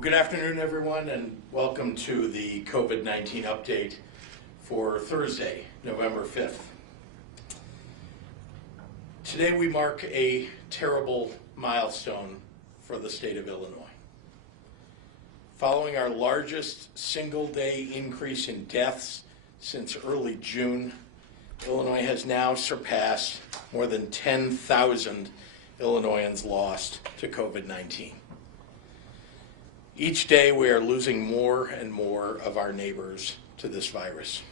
Good afternoon, everyone, and welcome to the COVID-19 update for Thursday, November 5th. Today we mark a terrible milestone for the state of Illinois. Following our largest single-day increase in deaths since early June, Illinois has now surpassed more than 10,000 Illinoisans lost to COVID-19. Each day we are losing more and more of our neighbors to this virus.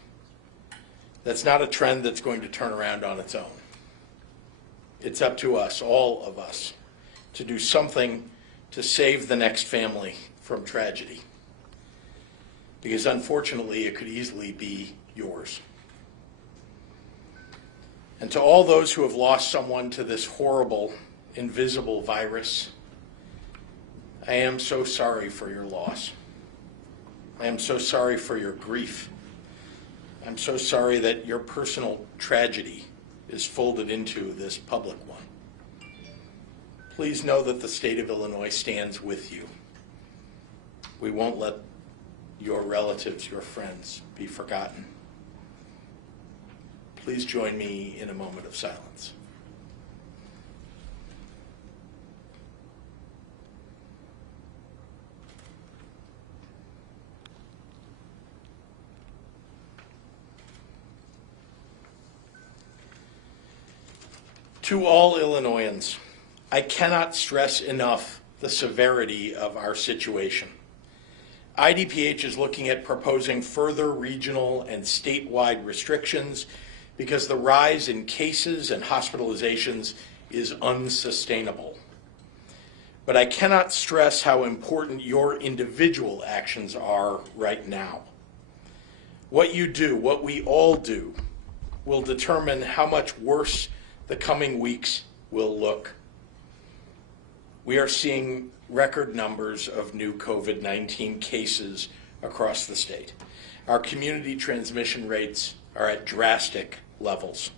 That's not a trend that's going to turn around on its own. It's up to us, all of us, to do something to save the next family from tragedy. Because unfortunately, it could easily be yours. And to all those who have lost someone to this horrible, invisible virus, I am so sorry for your loss. I am so sorry for your grief. I'm so sorry that your personal tragedy is folded into this public one. Please know that the state of Illinois stands with you. We won't let your relatives, your friends, be forgotten. Please join me in a moment of silence. To all Illinoisans, I cannot stress enough the severity of our situation. IDPH is looking at proposing further regional and statewide restrictions because the rise in cases and hospitalizations is unsustainable. But I cannot stress how important your individual actions are right now. What you do, what we all do, will determine how much worse the coming weeks will look. We are seeing record numbers of new COVID-19 cases across the state. Our community transmission rates are at drastic levels.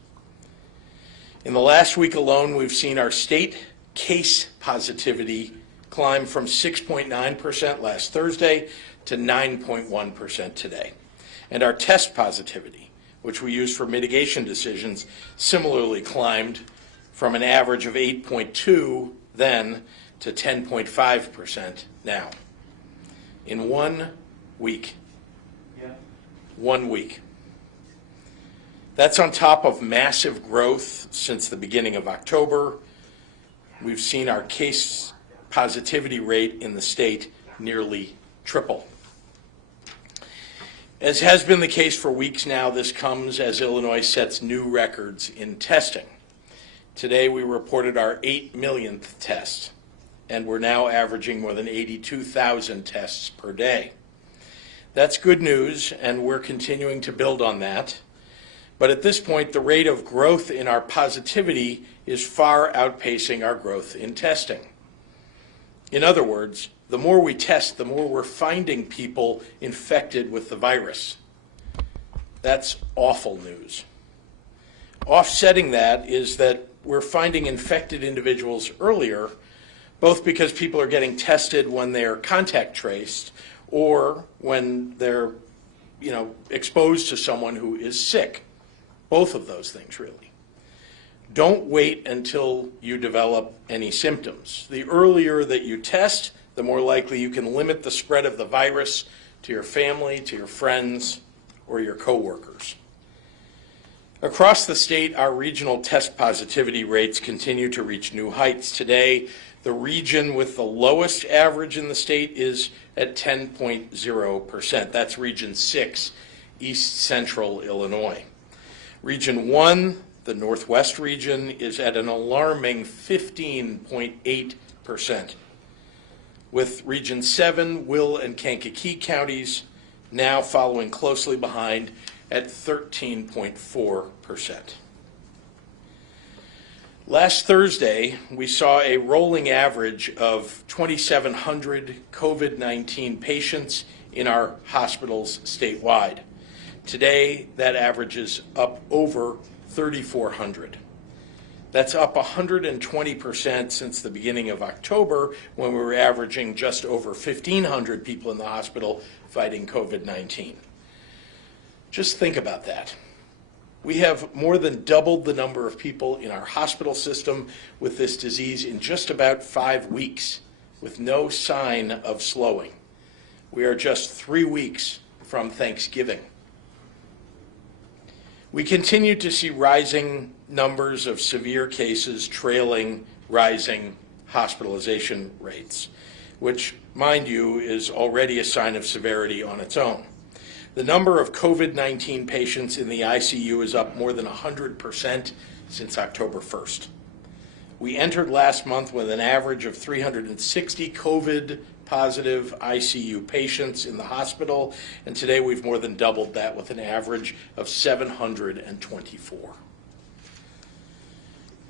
In the last week alone, we've seen our state case positivity climb from 6.9% last Thursday to 9.1% today. And our test positivity, which we use for mitigation decisions, similarly climbed from an average of 8.2 then to 10.5% now. In 1 week. Yeah. 1 week. That's on top of massive growth since the beginning of October. We've seen our case positivity rate in the state nearly triple. As has been the case for weeks now, this comes as Illinois sets new records in testing. Today we reported our 8 millionth test, and we're now averaging more than 82,000 tests per day. That's good news, and we're continuing to build on that. But at this point, the rate of growth in our positivity is far outpacing our growth in testing. In other words, the more we test, the more we're finding people infected with the virus. That's awful news. Offsetting that is that we're finding infected individuals earlier, both because people are getting tested when they're contact traced or when they're, exposed to someone who is sick. Both of those things, really. Don't wait until you develop any symptoms. The earlier that you test, the more likely you can limit the spread of the virus to your family, to your friends, or your coworkers. Across the state, our regional test positivity rates continue to reach new heights. Today, the region with the lowest average in the state is at 10.0%. That's Region 6, East Central Illinois. Region 1, the Northwest region, is at an alarming 15.8%. With Region 7, Will and Kankakee counties now following closely behind at 13.4%. Last Thursday, we saw a rolling average of 2,700 COVID-19 patients in our hospitals statewide. Today, that average is up over 3,400. That's up 120% since the beginning of October, when we were averaging just over 1,500 people in the hospital fighting COVID-19. Just think about that. We have more than doubled the number of people in our hospital system with this disease in just about 5 weeks, with no sign of slowing. We are just 3 weeks from Thanksgiving. We continue to see rising numbers of severe cases trailing rising hospitalization rates, which, mind you, is already a sign of severity on its own. The number of COVID-19 patients in the ICU is up more than 100% since October 1st. We entered last month with an average of 360 COVID-positive ICU patients in the hospital, and today we've more than doubled that with an average of 724.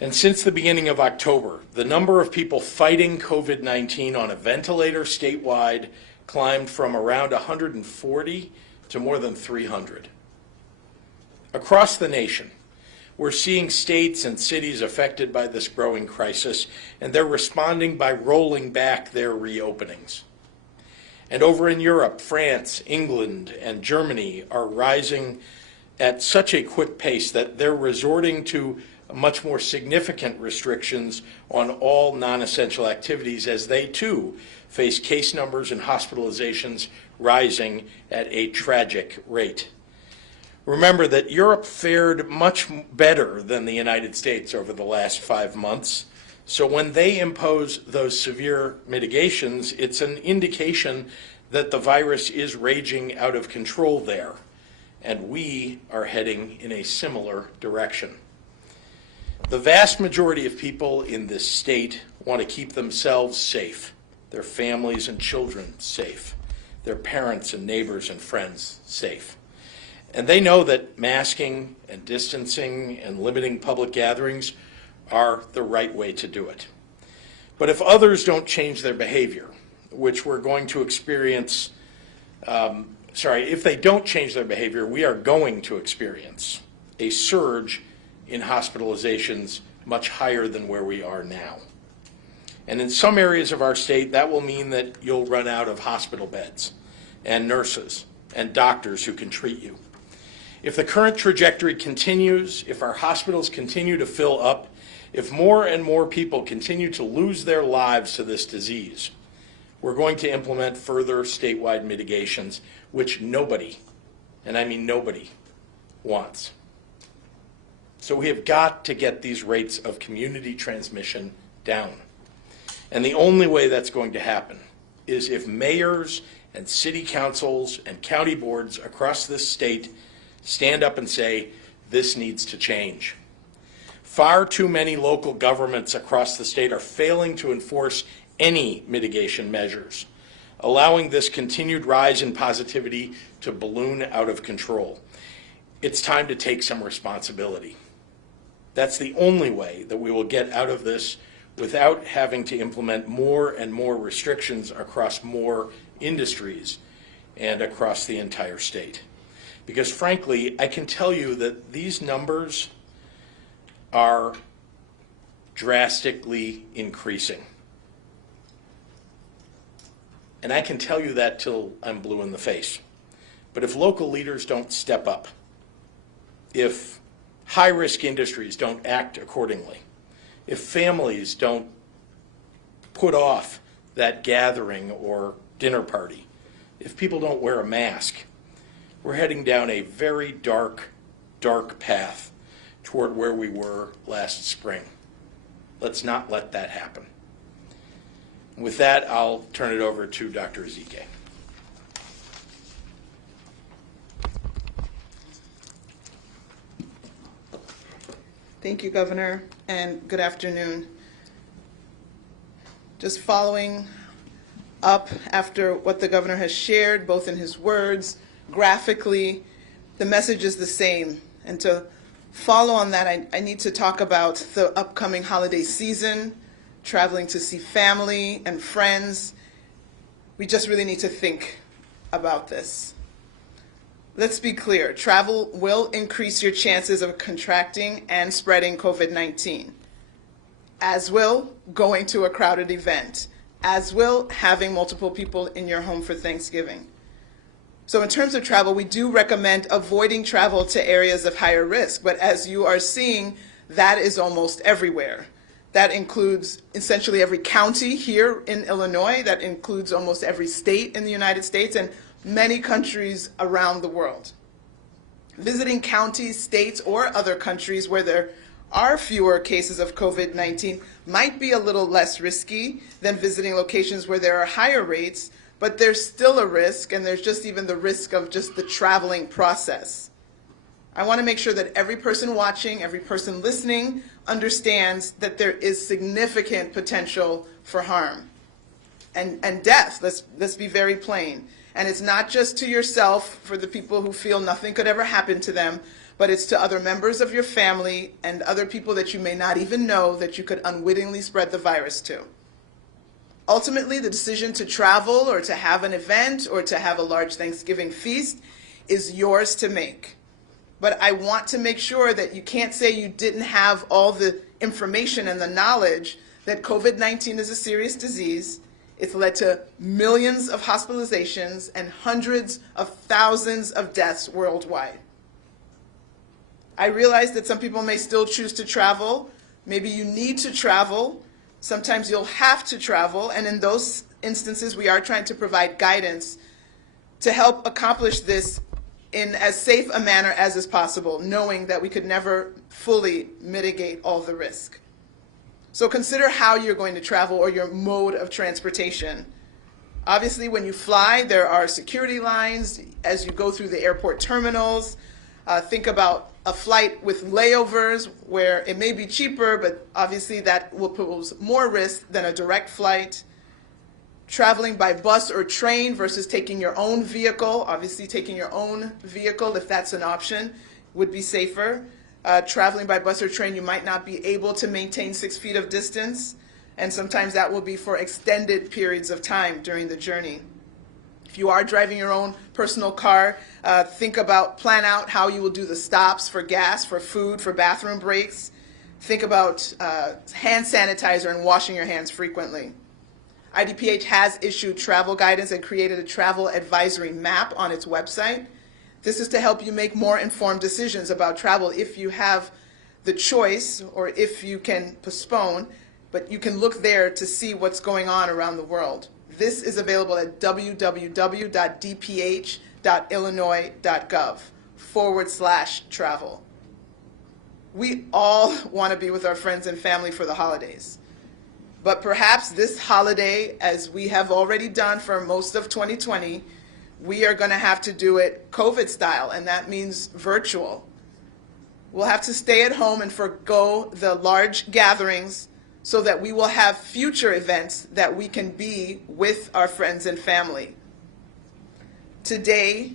And since the beginning of October, the number of people fighting COVID-19 on a ventilator statewide climbed from around 140 to more than 300. Across the nation, we're seeing states and cities affected by this growing crisis, and they're responding by rolling back their reopenings. And over in Europe, France, England, and Germany are rising at such a quick pace that they're resorting to much more significant restrictions on all non-essential activities, as they too face case numbers and hospitalizations rising at a tragic rate. Remember that Europe fared much better than the United States over the last 5 months. So when they impose those severe mitigations, it's an indication that the virus is raging out of control there. And we are heading in a similar direction. The vast majority of people in this state want to keep themselves safe, their families and children safe, their parents and neighbors and friends safe. And they know that masking and distancing and limiting public gatherings are the right way to do it. But if others don't change their behavior, which we're going to experience, if they don't change their behavior, we are going to experience a surge in hospitalizations much higher than where we are now. And in some areas of our state, that will mean that you'll run out of hospital beds and nurses and doctors who can treat you. If the current trajectory continues, if our hospitals continue to fill up, if more and more people continue to lose their lives to this disease, we're going to implement further statewide mitigations, which nobody, and I mean nobody, wants. So we have got to get these rates of community transmission down. And the only way that's going to happen is if mayors and city councils and county boards across this state stand up and say, this needs to change. Far too many local governments across the state are failing to enforce any mitigation measures, allowing this continued rise in positivity to balloon out of control. It's time to take some responsibility. That's the only way that we will get out of this without having to implement more and more restrictions across more industries and across the entire state. Because frankly, I can tell you that these numbers are drastically increasing. And I can tell you that till I'm blue in the face. But if local leaders don't step up, if high-risk industries don't act accordingly, if families don't put off that gathering or dinner party, if people don't wear a mask, we're heading down a very dark, dark path toward where we were last spring. Let's not let that happen. With that, I'll turn it over to Dr. Ezike. Thank you, Governor, and good afternoon. Just following up after what the Governor has shared, both in his words, graphically, the message is the same. And to follow on that, I need to talk about the upcoming holiday season, traveling to see family and friends. We just really need to think about this. Let's be clear, travel will increase your chances of contracting and spreading COVID-19, as will going to a crowded event, as will having multiple people in your home for Thanksgiving. So in terms of travel, we do recommend avoiding travel to areas of higher risk, but as you are seeing, that is almost everywhere. That includes essentially every county here in Illinois, that includes almost every state in the United States, and many countries around the world. Visiting counties, states, or other countries where there are fewer cases of COVID-19 might be a little less risky than visiting locations where there are higher rates, but there's still a risk, and there's just even the risk of just the traveling process. I want to make sure that every person watching, every person listening understands that there is significant potential for harm and death. Let's be very plain. And it's not just to yourself, for the people who feel nothing could ever happen to them, but it's to other members of your family and other people that you may not even know that you could unwittingly spread the virus to. Ultimately, the decision to travel or to have an event or to have a large Thanksgiving feast is yours to make. But I want to make sure that you can't say you didn't have all the information and the knowledge that COVID-19 is a serious disease. It's led to millions of hospitalizations and hundreds of thousands of deaths worldwide. I realize that some people may still choose to travel. Maybe you need to travel. Sometimes you'll have to travel. And in those instances, we are trying to provide guidance to help accomplish this in as safe a manner as is possible, knowing that we could never fully mitigate all the risk. So consider how you're going to travel or your mode of transportation. Obviously, when you fly, there are security lines as you go through the airport terminals. Think about a flight with layovers where it may be cheaper, but obviously that will pose more risk than a direct flight. Traveling by bus or train versus taking your own vehicle. Obviously, taking your own vehicle, if that's an option, would be safer. Traveling by bus or train, you might not be able to maintain 6 feet of distance, and sometimes that will be for extended periods of time during the journey. If you are driving your own personal car, plan out how you will do the stops for gas, for food, for bathroom breaks. Think about hand sanitizer and washing your hands frequently. IDPH has issued travel guidance and created a travel advisory map on its website. This is to help you make more informed decisions about travel if you have the choice or if you can postpone, but you can look there to see what's going on around the world. This is available at www.dph.illinois.gov/travel. We all want to be with our friends and family for the holidays. But perhaps this holiday, as we have already done for most of 2020, we are going to have to do it COVID style, and that means virtual. We'll have to stay at home and forgo the large gatherings so that we will have future events that we can be with our friends and family. Today,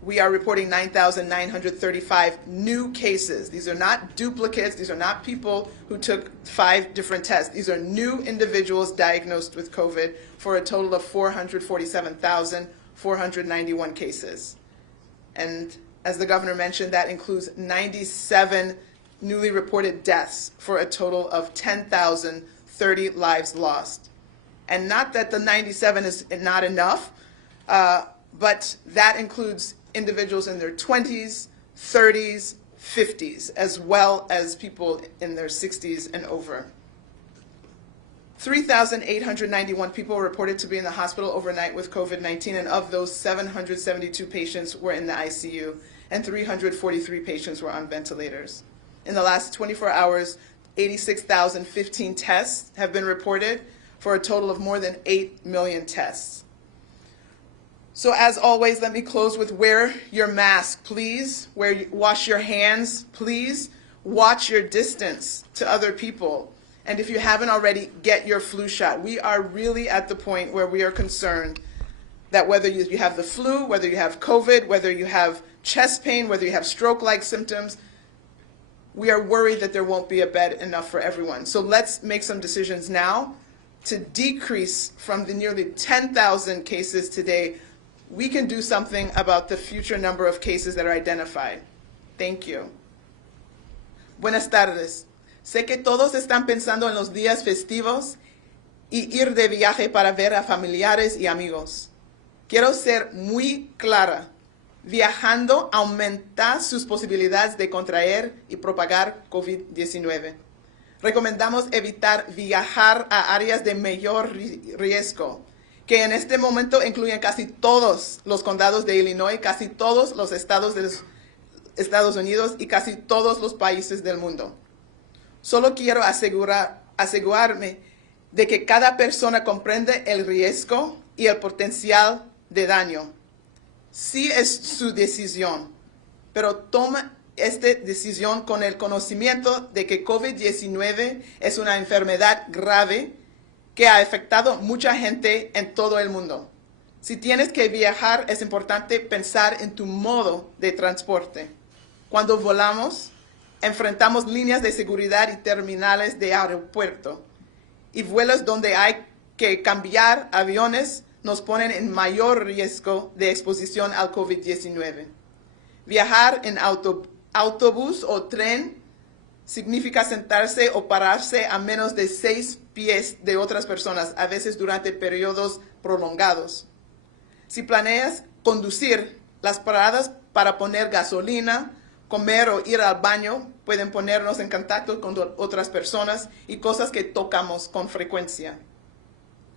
we are reporting 9,935 new cases. These are not duplicates. These are not people who took 5 different tests. These are new individuals diagnosed with COVID for a total of 447,491 cases. And as the governor mentioned, that includes 97 newly reported deaths for a total of 10,030 lives lost. And not that the 97 is not enough, but that includes individuals in their 20s, 30s, 50s, as well as people in their 60s and over. 3,891 people were reported to be in the hospital overnight with COVID-19, and of those, 772 patients were in the ICU, and 343 patients were on ventilators. In the last 24 hours, 86,015 tests have been reported for a total of more than 8 million tests. So as always, let me close with wear your mask, please. Wash your hands, please. Watch your distance to other people. And if you haven't already, get your flu shot. We are really at the point where we are concerned that whether you have the flu, whether you have COVID, whether you have chest pain, whether you have stroke-like symptoms, we are worried that there won't be a bed enough for everyone. So let's make some decisions now to decrease from the nearly 10,000 cases today. We can do something about the future number of cases that are identified. Thank you. Buenas tardes. Sé que todos están pensando en los días festivos y ir de viaje para ver a familiares y amigos. Quiero ser muy clara. Viajando aumenta sus posibilidades de contraer y propagar COVID-19. Recomendamos evitar viajar a áreas de mayor riesgo, que en este momento incluyen casi todos los condados de Illinois, casi todos los estados de los Estados Unidos y casi todos los países del mundo. Solo quiero asegurarme de que cada persona comprende el riesgo y el potencial de daño. Sí es su decisión, pero toma esta decisión con el conocimiento de que COVID-19 es una enfermedad grave que ha afectado mucha gente en todo el mundo. Si tienes que viajar, es importante pensar en tu modo de transporte. Cuando volamos, enfrentamos líneas de seguridad y terminales de aeropuerto, y vuelos donde hay que cambiar aviones nos ponen en mayor riesgo de exposición al COVID-19. Viajar en autobús o tren significa sentarse o pararse a menos de 6 pies de otras personas, a veces durante periodos prolongados. Si planeas conducir, las paradas para poner gasolina, comer o ir al baño pueden ponernos en contacto con otras personas y cosas que tocamos con frecuencia.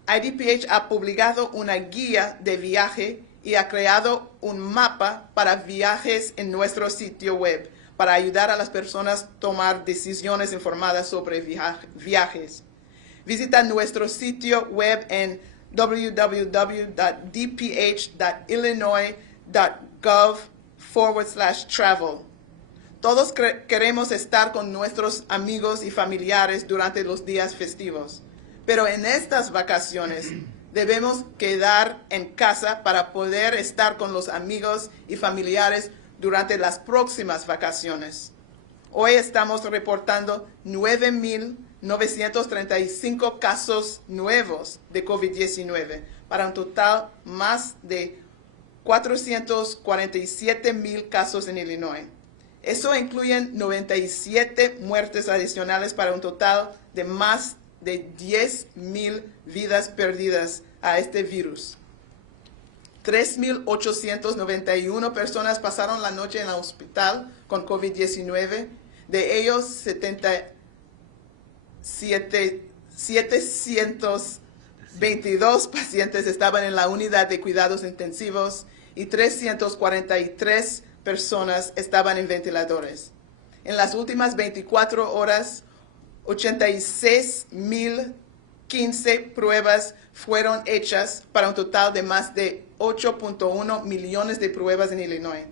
IDPH ha publicado una guía de viaje y ha creado un mapa para viajes en nuestro sitio web para ayudar a las personas a tomar decisiones informadas sobre viajes. Visita nuestro sitio web en www.dph.illinois.gov/travel. Todos queremos estar con nuestros amigos y familiares durante los días festivos, pero en estas vacaciones debemos quedar en casa para poder estar con los amigos y familiares durante las próximas vacaciones. Hoy estamos reportando 9,935 casos nuevos de COVID-19, para un total más de 447,000 casos en Illinois. Eso incluye 97 muertes adicionales para un total de más de 10,000 vidas perdidas a este virus. 3,891 personas pasaron la noche en el hospital con COVID-19. De ellos, 722 pacientes estaban en la unidad de cuidados intensivos y 343 personas estaban en ventiladores. En las últimas 24 horas, 86,015 pruebas fueron hechas para un total de más de 8.1 millones de pruebas en Illinois.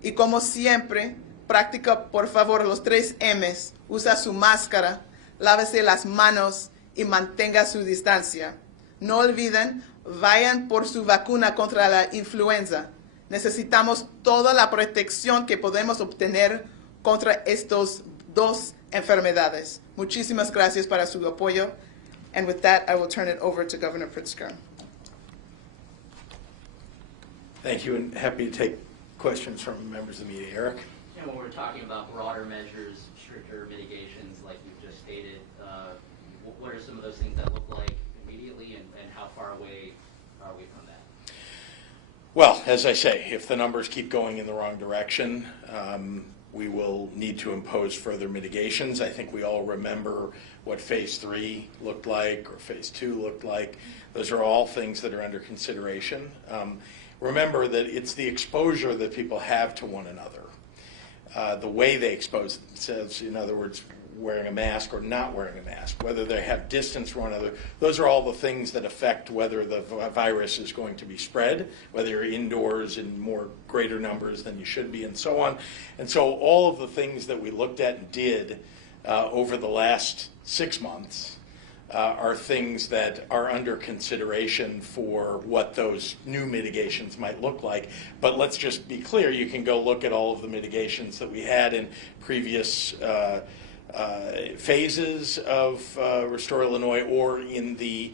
Y como siempre, practica por favor los 3 M's. Usa su máscara, lávese las manos y mantenga su distancia. No olviden, vayan por su vacuna contra la influenza. Necesitamos toda la protección que podemos obtener contra estas 2 enfermedades. Muchísimas gracias para su apoyo. And with that, I will turn it over to Governor Pritzker. Thank you, and happy to take questions from members of the media. Eric? And when we're talking about broader measures, stricter mitigations, like you've just stated, what are some of those things that look like immediately, and how far away are we from that? Well, as I say, if the numbers keep going in the wrong direction, we will need to impose further mitigations. I think we all remember what phase 3 looked like or phase 2 looked like. Those are all things that are under consideration. Remember that it's the exposure that people have to one another, the way they expose themselves, in other words, wearing a mask or not wearing a mask, whether they have distance from one another. Those are all the things that affect whether the virus is going to be spread, whether you're indoors in greater numbers than you should be, and so on. And so all of the things that we looked at and did over the last 6 months are things that are under consideration for what those new mitigations might look like. But let's just be clear, you can go look at all of the mitigations that we had in previous phases of Restore Illinois, or in the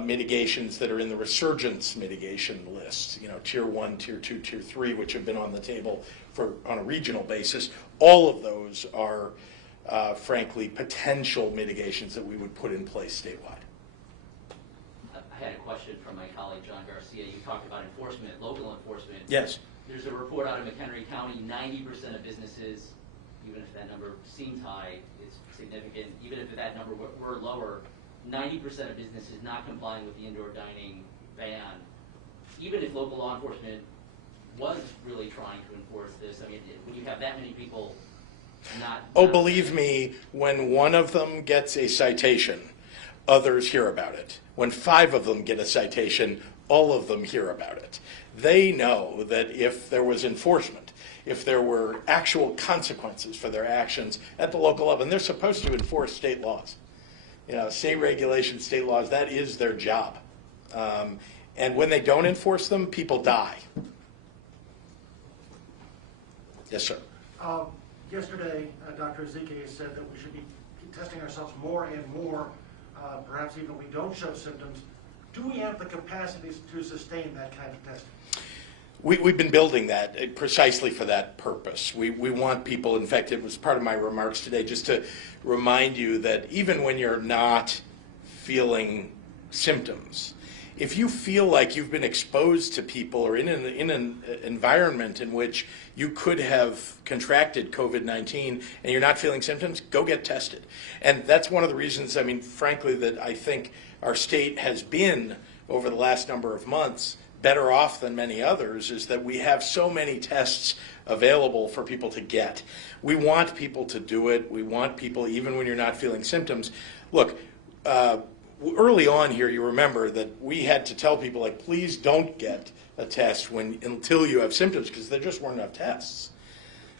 mitigations that are in the resurgence mitigation list, Tier 1, Tier 2, Tier 3, which have been on the table on a regional basis. All of those are frankly, potential mitigations that we would put in place statewide. I had a question from my colleague, John Garcia. You talked about enforcement, local enforcement. Yes. There's a report out of McHenry County, 90% of businesses, even if that number seems high, it's significant. Even if that number were lower, 90% of businesses not complying with the indoor dining ban. Even if local law enforcement was really trying to enforce this, I mean, when you have that many people believe me, when one of them gets a citation, others hear about it. When 5 of them get a citation, all of them hear about it. They know that if there was enforcement, if there were actual consequences for their actions at the local level, and they're supposed to enforce state laws, state regulations, state laws, that is their job. And when they don't enforce them, people die. Yes, sir. Yesterday, Dr. Ezike said that we should be testing ourselves more and more, perhaps even if we don't show symptoms. Do we have the capacities to sustain that kind of testing? We've been building that precisely for that purpose. We want people, in fact, it was part of my remarks today, just to remind you that even when you're not feeling symptoms, if you feel like you've been exposed to people or in an environment in which you could have contracted COVID-19 and you're not feeling symptoms, go get tested. And that's one of the reasons, frankly, that I think our state has been, over the last number of months, better off than many others, is that we have so many tests available for people to get. We want people to do it. We want people, even when you're not feeling symptoms. Look, early on here, you remember that we had to tell people, please don't get a test until you have symptoms, because there just weren't enough tests,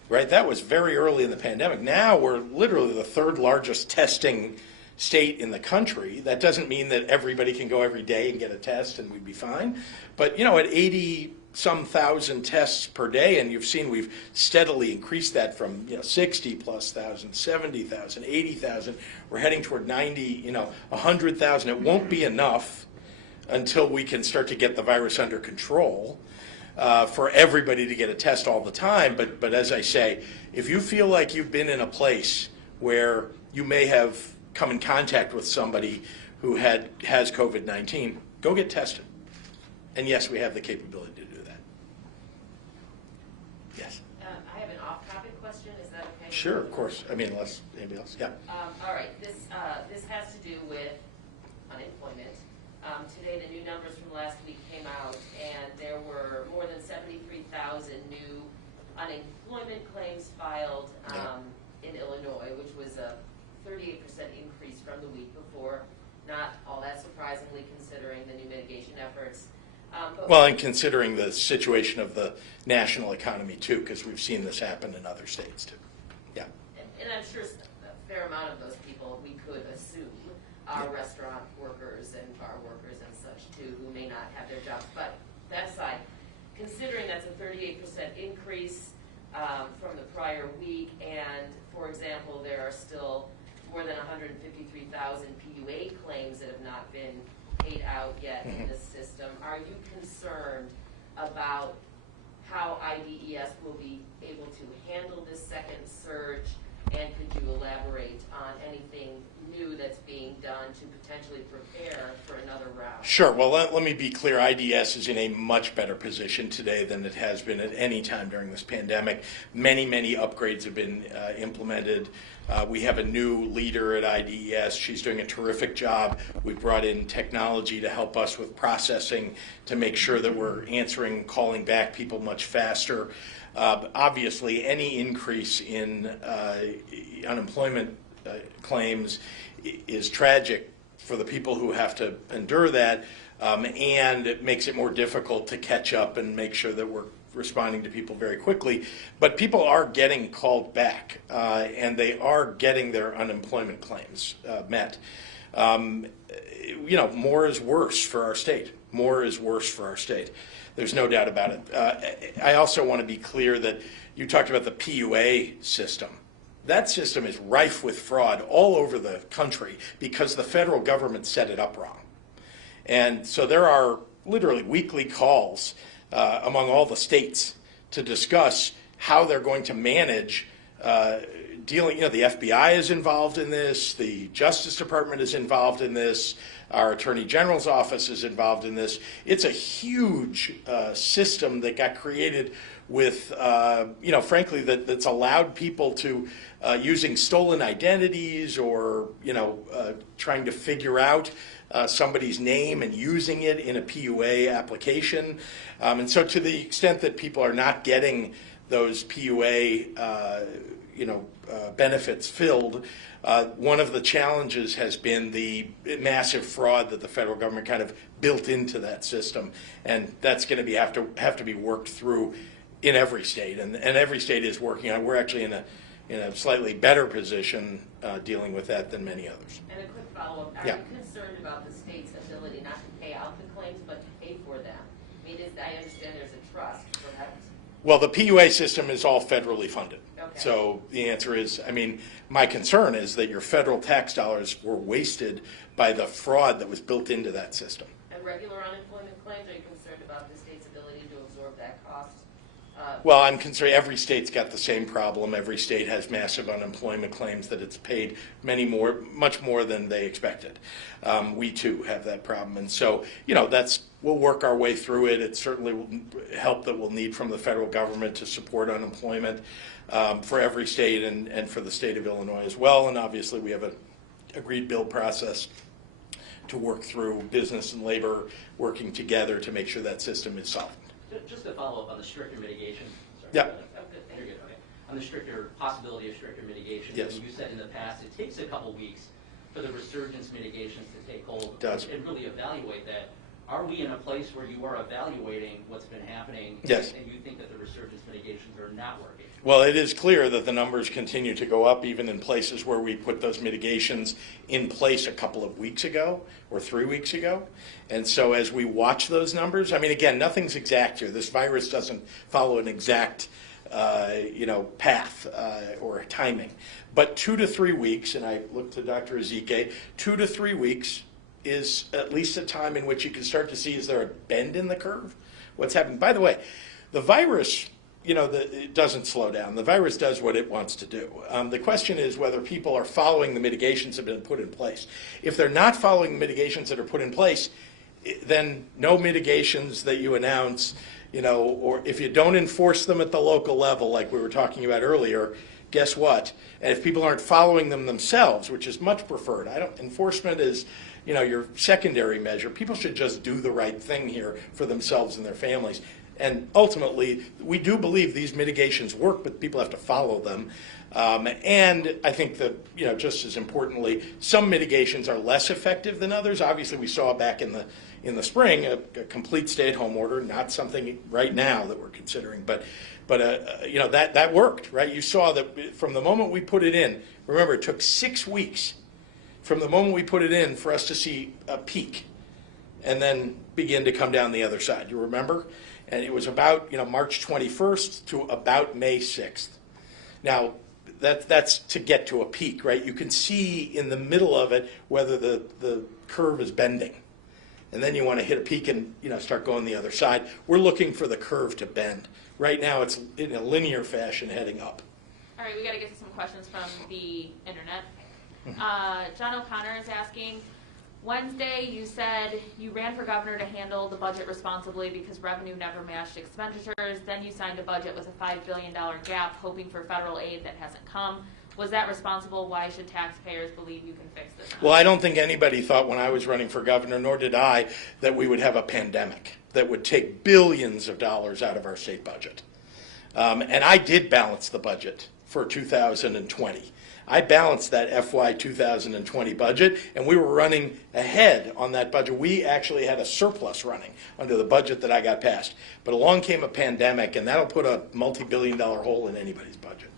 right? That was very early in the pandemic. Now we're literally the 3rd largest testing state in the country. That doesn't mean that everybody can go every day and get a test and we'd be fine. But, at 80-some thousand tests per day, and you've seen we've steadily increased that from 60+ thousand, 70,000, 80,000. We're heading toward 90, 100,000. It won't be enough until we can start to get the virus under control for everybody to get a test all the time. But as I say, if you feel like you've been in a place where you may have come in contact with somebody who has COVID-19, go get tested. And yes, we have the capability to do that. Yes. I have an off-topic question. Is that okay? Sure, of course. Unless anybody else. Yeah. All right. This has to do with unemployment. Today, the new numbers from last week came out, and there were more than 73,000 new unemployment claims filed in Illinois, which was a 38% increase from the week before. Not all that surprisingly, considering the new mitigation efforts. And considering the situation of the national economy too, because we've seen this happen in other states too. Yeah. And I'm sure a fair amount of those people, we could assume, are restaurant workers and bar workers and such too, who may not have their jobs. But that aside, considering that's a 38% increase from the prior week, and for example, there are still more than 153,000 PUA claims that have not been paid out yet in the system. Are you concerned about how IDES will be able to handle this second surge? And could you elaborate on anything new that's being done to potentially prepare for another round? Sure. Well, let me be clear. IDS is in a much better position today than it has been at any time during this pandemic. Many upgrades have been implemented. We have a new leader at IDES. She's doing a terrific job. We've brought in technology to help us with processing to make sure that we're answering, calling back people much faster. Obviously, any increase in unemployment claims is tragic for the people who have to endure that, and it makes it more difficult to catch up and make sure that we're responding to people very quickly. But people are getting called back, and they are getting their unemployment claims met. more is worse for our state. More is worse for our state. There's no doubt about it. I also want to be clear that you talked about the PUA system. That system is rife with fraud all over the country because the federal government set it up wrong. And so there are literally weekly calls among all the states to discuss how they're going to manage dealing. The FBI is involved in this, the Justice Department is involved in this, our Attorney General's office is involved in this. It's a huge system that got created with, frankly, that's allowed people to, using stolen identities or, trying to figure out somebody's name and using it in a PUA application. And so to the extent that people are not getting those PUA, benefits filled, one of the challenges has been the massive fraud that the federal government kind of built into that system, and that's going to have to be worked through in every state, and every state is working on it. We're actually in a slightly better position dealing with that than many others. And a quick follow-up: are Yeah. you concerned about the state's ability not to pay out the claims but to pay for them? I mean, I understand there's a trust, correct? Well, the PUA system is all federally funded. Okay. So the answer is, my concern is that your federal tax dollars were wasted by the fraud that was built into that system. And regular unemployment claims, are you concerned about the state's ability to absorb that cost? Well, I'm concerned every state's got the same problem. Every state has massive unemployment claims that it's paid much more than they expected. We too have that problem. And so, we'll work our way through it. It certainly will help that we'll need from the federal government to support unemployment for every state and for the state of Illinois as well. And obviously we have an agreed bill process to work through business and labor working together to make sure that system is solvent. Just to follow up on the stricter mitigation. Sorry, Yeah. You're good, okay. On the possibility of stricter mitigation. Yes. You said in the past it takes a couple weeks for the resurgence mitigations to take hold. It does. And really evaluate that. Are we in a place where you are evaluating what's been happening? Yes. And you think that the resurgence mitigations are not working? Well, it is clear that the numbers continue to go up, even in places where we put those mitigations in place a couple of weeks ago or 3 weeks ago. And so as we watch those numbers, again, nothing's exact here. This virus doesn't follow an exact path or timing. But 2 to 3 weeks, and I look to Dr. Ezike, 2 to 3 weeks is at least a time in which you can start to see, is there a bend in the curve? What's happening? By the way, the virus, it doesn't slow down. The virus does what it wants to do. The question is whether people are following the mitigations that have been put in place. If they're not following the mitigations that are put in place, then no mitigations that you announce, or if you don't enforce them at the local level, like we were talking about earlier, guess what? And if people aren't following them themselves, which is much preferred, enforcement is, your secondary measure. People should just do the right thing here for themselves and their families. And ultimately, we do believe these mitigations work, but people have to follow them. And I think that, just as importantly, some mitigations are less effective than others. Obviously, we saw back in the spring a complete stay-at-home order, not something right now that we're considering, but that worked, right? You saw that from the moment we put it in. Remember, it took 6 weeks from the moment we put it in for us to see a peak, and then begin to come down the other side. You remember? And it was about March 21st to about May 6th. Now, that's to get to a peak, right? You can see in the middle of it whether the curve is bending. And then you want to hit a peak and start going the other side. We're looking for the curve to bend. Right now it's in a linear fashion heading up. All right, we got to get to some questions from the internet. John O'Connor is asking, Wednesday you said you ran for governor to handle the budget responsibly because revenue never matched expenditures. Then you signed a budget with a $5 billion gap, hoping for federal aid that hasn't come. Was that responsible? Why should taxpayers believe you can fix this? Well, I don't think anybody thought when I was running for governor, nor did I, that we would have a pandemic that would take billions of dollars out of our state budget. And I did balance the budget for 2020. I balanced that FY 2020 budget, and we were running ahead on that budget. We actually had a surplus running under the budget that I got passed. But along came a pandemic, and that'll put a multi-billion-dollar hole in anybody's budget.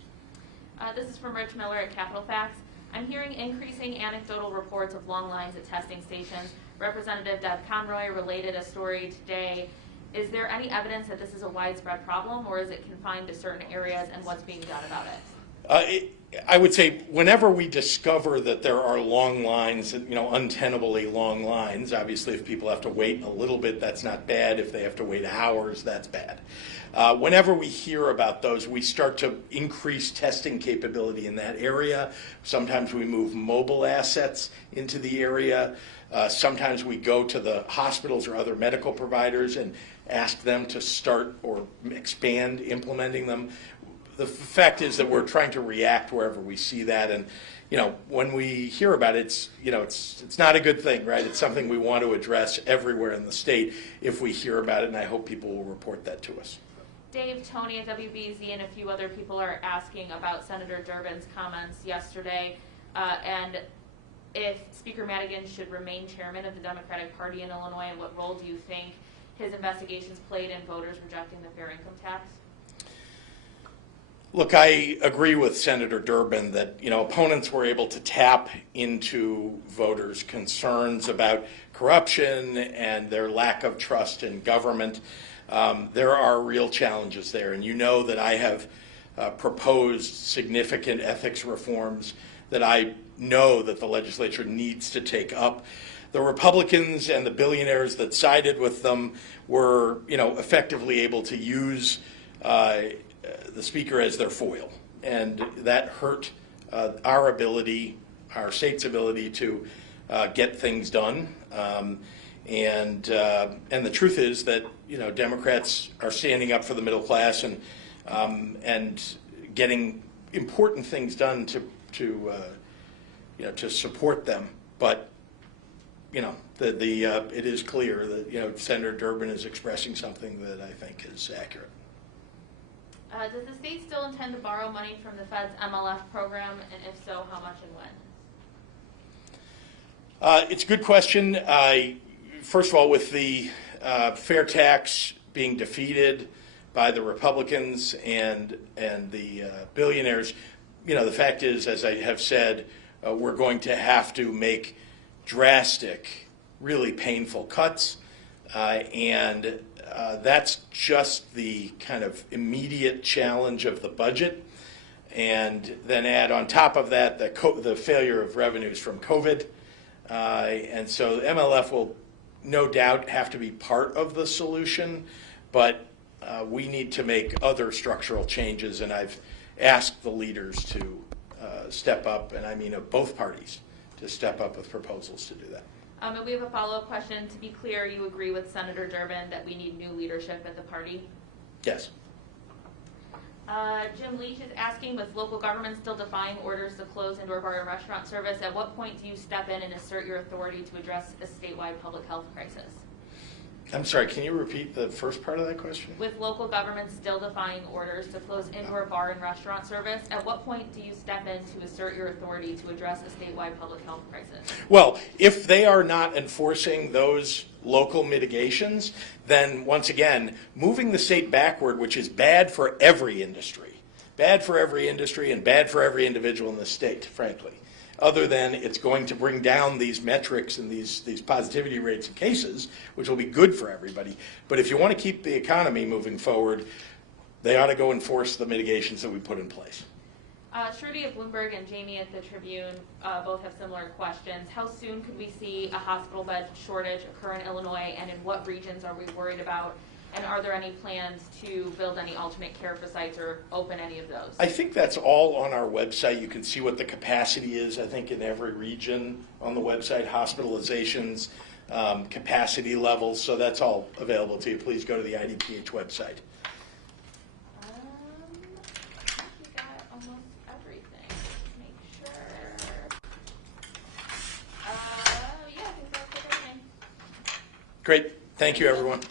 This is from Rich Miller at Capital Facts. I'm hearing increasing anecdotal reports of long lines at testing stations. Representative Deb Conroy related a story today. Is there any evidence that this is a widespread problem, or is it confined to certain areas, and what's being done about it? I would say whenever we discover that there are long lines, untenably long lines, obviously if people have to wait a little bit, that's not bad. If they have to wait hours, that's bad. Whenever we hear about those, we start to increase testing capability in that area. Sometimes we move mobile assets into the area. Sometimes we go to the hospitals or other medical providers and ask them to start or expand implementing them. The fact is that we're trying to react wherever we see that, and when we hear about it, it's not a good thing, right? It's something we want to address everywhere in the state if we hear about it, and I hope people will report that to us. Dave, Tony at WBZ, and a few other people are asking about Senator Durbin's comments yesterday, and if Speaker Madigan should remain chairman of the Democratic Party in Illinois, and what role do you think his investigations played in voters rejecting the fair income tax? Look, I agree with Senator Durbin that opponents were able to tap into voters' concerns about corruption and their lack of trust in government. There are real challenges there, and that I have proposed significant ethics reforms that I know that the legislature needs to take up. The Republicans and the billionaires that sided with them were, effectively able to use the speaker as their foil, and that hurt our state's ability to get things done. And the truth is that Democrats are standing up for the middle class and getting important things done to support them, but. It is clear that Senator Durbin is expressing something that I think is accurate. Does the state still intend to borrow money from the Fed's MLF program, and if so, how much and when? It's a good question. First of all, with the fair tax being defeated by the Republicans and the billionaires, the fact is, as I have said, we're going to have to make drastic, really painful cuts, and that's just the kind of immediate challenge of the budget. And then add on top of that the failure of revenues from COVID. And so MLF will no doubt have to be part of the solution, but we need to make other structural changes, and I've asked the leaders to step up, and I mean of both parties, to step up with proposals to do that. And we have a follow-up question. To be clear, you agree with Senator Durbin that we need new leadership at the party? Yes. Jim Leach is asking, with local governments still defying orders to close indoor bar and restaurant service, at what point do you step in and assert your authority to address a statewide public health crisis? I'm sorry, can you repeat the first part of that question? With local governments still defying orders to close indoor bar and restaurant service, at what point do you step in to assert your authority to address a statewide public health crisis? Well, if they are not enforcing those local mitigations, then once again, moving the state backward, which is bad for every industry and bad for every individual in the state, frankly, other than it's going to bring down these metrics and these positivity rates and cases, which will be good for everybody. But if you want to keep the economy moving forward, they ought to go enforce the mitigations that we put in place. Shruti at Bloomberg and Jamie at the Tribune both have similar questions. How soon could we see a hospital bed shortage occur in Illinois, and in what regions are we worried about? And are there any plans to build any alternate care sites or open any of those? I think that's all on our website. You can see what the capacity is, I think, in every region on the website, hospitalizations, capacity levels. So that's all available to you. Please go to the IDPH website. I think you got almost everything. Make sure. Yeah, I think that's everything. Great. Thank you, everyone.